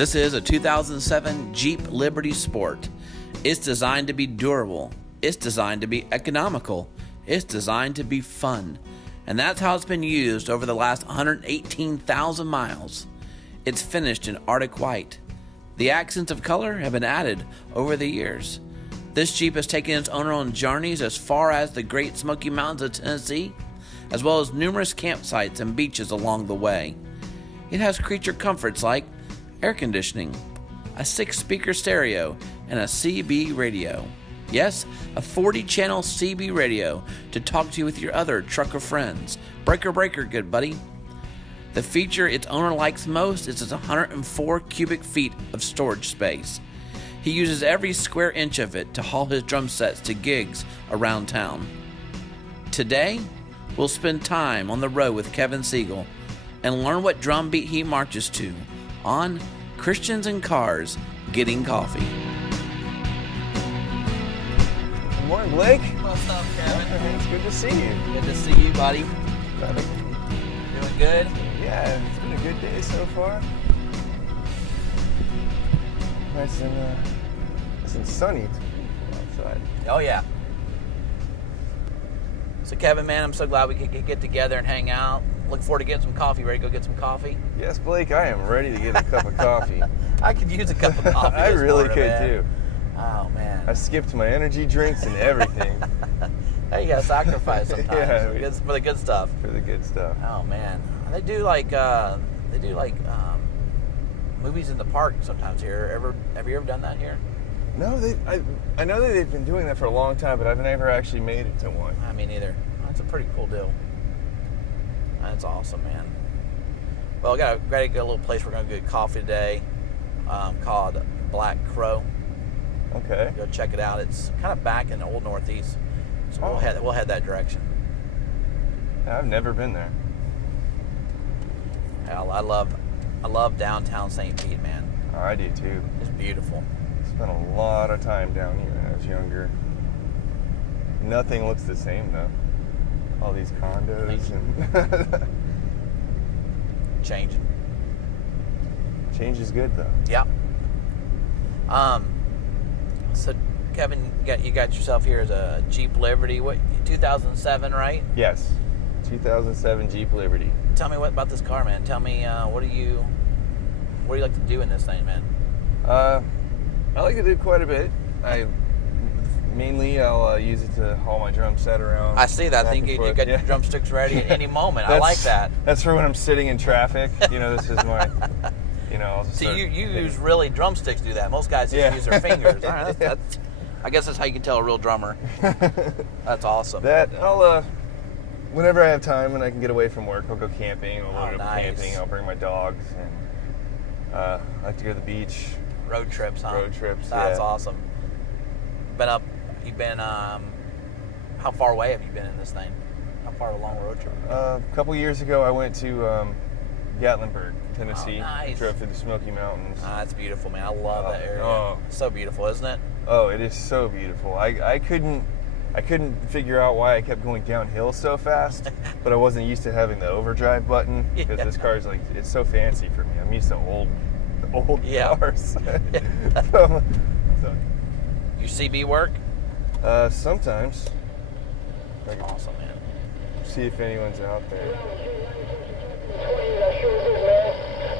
This is a 2007 Jeep Liberty Sport. It's designed to be durable. It's designed to be economical. It's designed to be fun. And that's how it's been used over the last 118,000 miles. It's finished in Arctic white. The accents of color have been added over the years. This Jeep has taken its owner on journeys as far as the Great Smoky Mountains of Tennessee, as well as numerous campsites and beaches along the way. It has creature comforts like air conditioning, a 6-speaker stereo, and a CB radio. Yes, a 40-channel CB radio to talk to you with your other trucker friends. Breaker, good buddy. The feature its owner likes most is its 104 cubic feet of storage space. He uses every square inch of it to haul his drum sets to gigs around town. Today, we'll spend time on the road with Kevin Siegel and learn what drum beat he marches to on Christians and Cars Getting Coffee. Good morning, Blake. What's up, Kevin? It's good to see you. Good to see you, buddy. Doing good? Yeah, it's been a good day so far. Nice and sunny outside. Oh, yeah. So, Kevin, man, I'm so glad we could get together and hang out. Look forward to getting some coffee. Ready to go get some coffee? Yes, Blake, I am ready to get a cup of coffee. I could use a cup of coffee. I really morning, could, man. too. Oh, man. I skipped my energy drinks and everything. Hey, you gotta sacrifice sometimes Yeah, for the good stuff. For the good stuff. Oh, man. They do like movies in the park sometimes here. Have you ever done that here? No, I know that they've been doing that for a long time, but I've never actually made it to one. I mean, either. That's a pretty cool deal. That's awesome, man. Well, we got a little place we're going to get coffee today called Black Crow. Okay. Go check it out. It's kind of back in the old Northeast, so Oh. we'll head that direction. I've never been there. Hell, I love downtown St. Pete, man. Oh, I do too. It's beautiful. Spent a lot of time down here when I was younger. Nothing looks the same though. All these condos and Changing. change is good though. Yeah. So Kevin, you got yourself here as a Jeep Liberty. What, 2007, right? Yes, 2007 Jeep Liberty. Tell me what about this car, man. Tell me what do you like to do in this thing, man? I like to do quite a bit. I'll use it to haul my drum set around. I see that. I back think and you forth. got your Yeah. drumsticks ready at any moment. I like that. That's for when I'm sitting in traffic. This is my, I'll just See, start you thinking. use really drumsticks to do that. Most guys just Yeah. use their fingers. All right, I guess that's how you can tell a real drummer. That's awesome. That I'll whenever I have time and I can get away from work, I'll go camping. I'll load up nice. camping. I'll bring my dogs, and I like to go to the beach. Road trips, huh? Road trips, That's yeah. awesome. You've been, how far away have you been in this thing? How far along a road trip? A couple years ago, I went to Gatlinburg, Tennessee. Oh, nice. Drove through the Smoky Mountains. That's beautiful, man. I love that area. Oh. So beautiful, isn't it? Oh, it is so beautiful. I couldn't figure out why I kept going downhill so fast, but I wasn't used to having the overdrive button because Yeah. this car's it's so fancy for me. I'm used to old Yeah. cars. Yeah. so, You CB work? sometimes. I can Awesome, man. see if anyone's out there.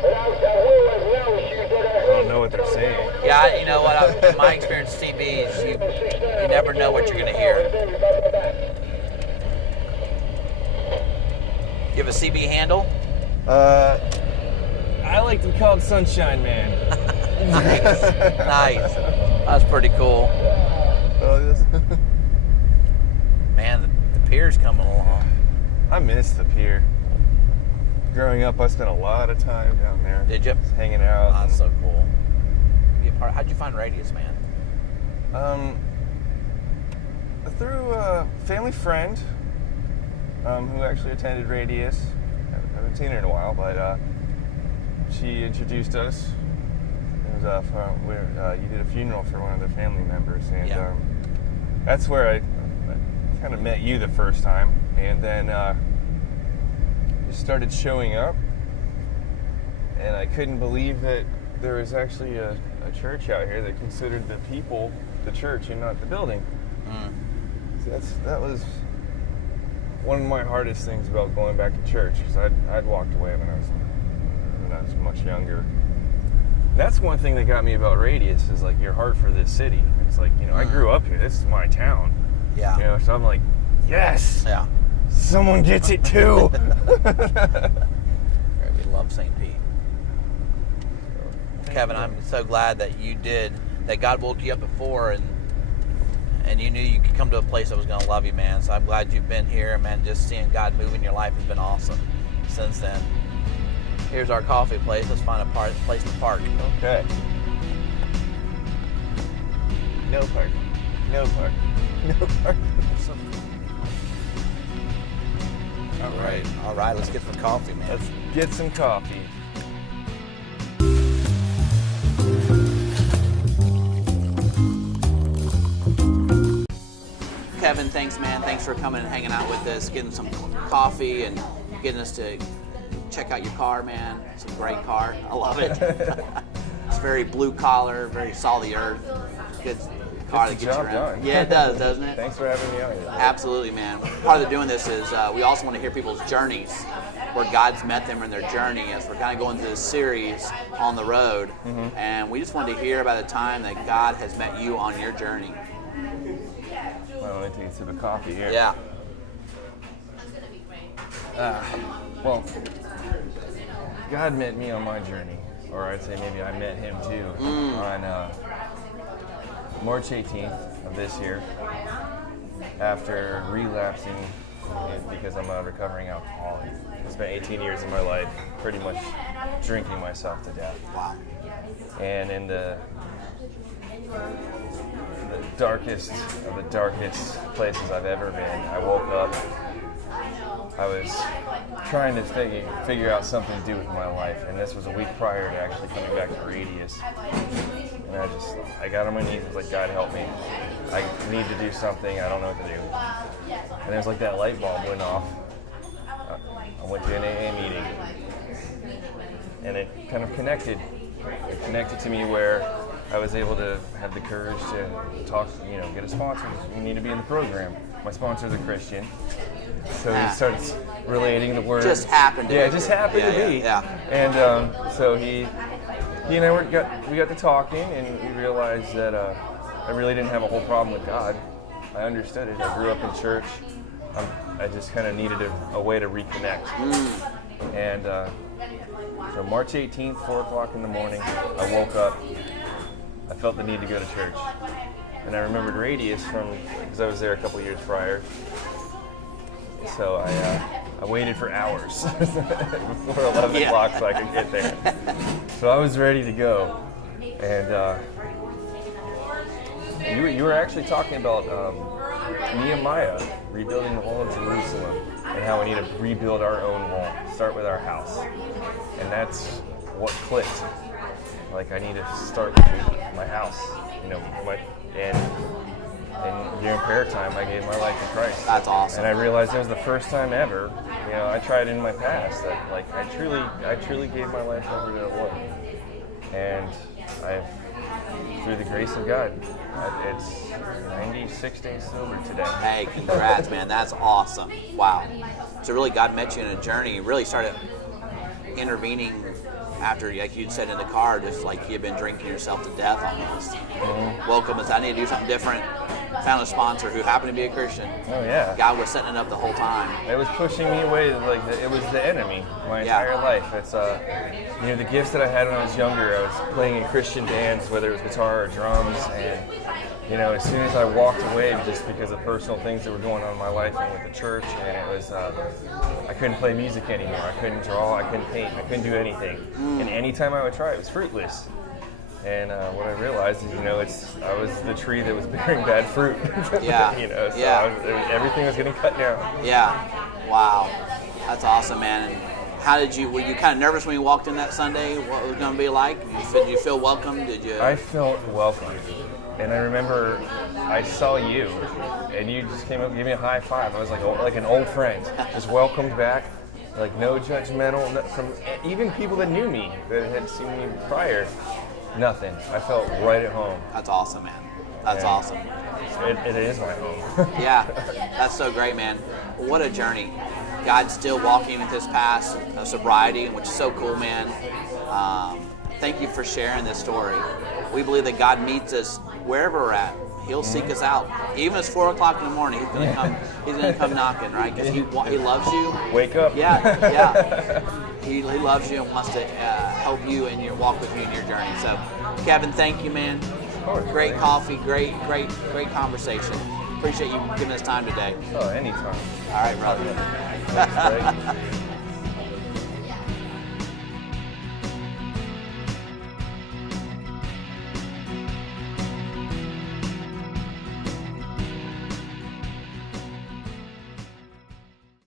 I don't know what they're saying. Yeah, you know what? In my experience, CBs, you never know what you're going to hear. You have a CB handle? I like to be called Sunshine Man. Nice. That's pretty cool. Man, the pier's coming along. I miss the pier. Growing up, I spent a lot of time down there. Did you? Just hanging out. That's so cool. How'd you find Radius, man? Through a family friend who actually attended Radius. I haven't seen her in a while, but she introduced us. It was you did a funeral for one of their family members, and Yeah. That's where I kind of met you the first time, and then just started showing up, and I couldn't believe that there was actually a church out here that considered the people the church and not the building. So that was one of my hardest things about going back to church, because I'd walked away when I was much younger. That's one thing that got me about Radius, is like your heart for this city. It's like, I grew up here. This is my town. Yeah. So I'm like, yes. Yeah. Someone gets it too. We love St. Pete. Kevin, I'm so glad that God woke you up before and you knew you could come to a place that was going to love you, man. So I'm glad you've been here, man. Just seeing God move in your life has been awesome since then. Here's our coffee place. Let's find a place to park. Okay. No park. No park. No park. All right. Let's get some coffee, man. Let's get some coffee. Kevin, thanks, man. Thanks for coming and hanging out with us, getting some coffee and getting us to check out your car, man. It's a great car. I love it. It's very blue collar, very salt of the earth. Good car that gets you around. Done. Yeah, it does, doesn't it? Thanks for having me out here. Absolutely, man. Part of doing this is we also want to hear people's journeys, where God's met them in their journey, as we're kind of going through this series on the road. And we just wanted to hear about a time that God has met you on your journey. Well, let me take a sip of coffee here. Yeah. Well, God met me on my journey, or I'd say maybe I met him too, on March 18th of this year, after relapsing because I'm a recovering alcoholic. I spent 18 years of my life pretty much drinking myself to death. Wow. And in the darkest of the darkest places I've ever been, I woke up. I was trying to figure out something to do with my life, and this was a week prior to actually coming back to Radius. And I got on my knees and was like, God, help me. I need to do something. I don't know what to do. And it was like that light bulb went off. I went to an AA meeting, and it kind of connected. It connected to me where I was able to have the courage to talk, get a sponsor. You need to be in the program. My sponsor's a Christian. So he starts relating the word. Just happened to be. Yeah, it just happened to be. Yeah. And so he and I got to talking, and we realized that I really didn't have a whole problem with God. I understood it. I grew up in church. I just kind of needed a way to reconnect. And so March 18th, 4 o'clock in the morning, I woke up. I felt the need to go to church. And I remembered Radius because I was there a couple years prior. So I waited for hours before 11 o'clock so I could get there. So I was ready to go. And you were actually talking about Nehemiah rebuilding the wall of Jerusalem and how we need to rebuild our own wall. Start with our house. And that's what clicked. Like, I need to start with my house, and during prayer time, I gave my life to Christ. That's awesome. And I realized it was the first time ever, I tried in my past that, like, I truly gave my life over to the Lord. And through the grace of God, it's 96 days sober today. Hey, congrats, man. That's awesome. Wow. So really, God met you in a journey. You really started intervening after, like you'd said in the car, just like you'd been drinking yourself to death almost. Welcome us. I need to do something different. Found a sponsor who happened to be a Christian. Oh, yeah. God was setting it up the whole time. It was pushing me away. Like, it was the enemy my entire life. It's the gifts that I had when I was younger. I was playing in Christian bands, whether it was guitar or drums, and as soon as I walked away, just because of personal things that were going on in my life and with the church, and it was I couldn't play music anymore. I couldn't draw. I couldn't paint. I couldn't do anything. And any time I would try, it was fruitless. And what I realized is, I was the tree that was bearing bad fruit. Yeah. Everything was getting cut down. Yeah. Wow. That's awesome, man. And how were you kind of nervous when you walked in that Sunday? What it was going to be like? Did you feel welcome? I felt welcome. And I remember I saw you, and you just came up and gave me a high five. I was like an old friend, just welcomed back. Like no judgmental from even people that knew me that had seen me prior. Nothing. I felt right at home. That's awesome, man. That's Yeah. awesome. It is my home. Yeah, that's so great, man. What a journey. God's still walking with this path of sobriety, which is so cool, man. Thank you for sharing this story. We believe that God meets us wherever we're at. He'll seek us out. Even if it's 4 o'clock in the morning, he's gonna come. He's gonna come knocking, right? Because he loves you. Wake up. Yeah. He loves you and wants to help you and walk with you in your journey. So, Kevin, thank you, man. Of course. Great coffee, great conversation. Appreciate you giving us time today. Oh, anytime. All right, brother. Thanks, Greg.